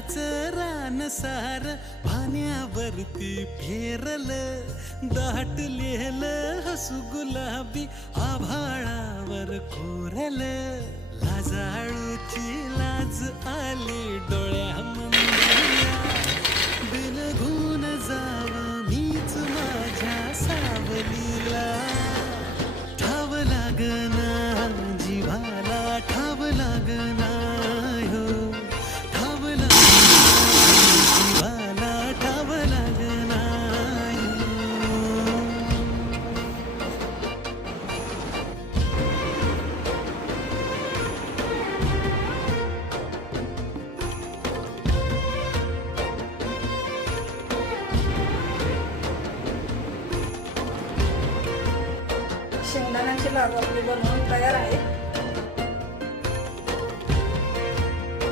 फुलाच रानसार पाण्यावरती फेरलं, दाटलेलं हसू गुलाबी आभाळावर कोरलं. लाजाळूची लाज आली डोळ्यामंदिया, बिलगून जावं मीच माझ्या सावलीला. ठाव लागना जीवाला, ठाव लागना हो, ठाव लागना जीवाला, ठाव लागना हो. शेंगदाण्याचे लाडू आपले बनवून तयार आहेत.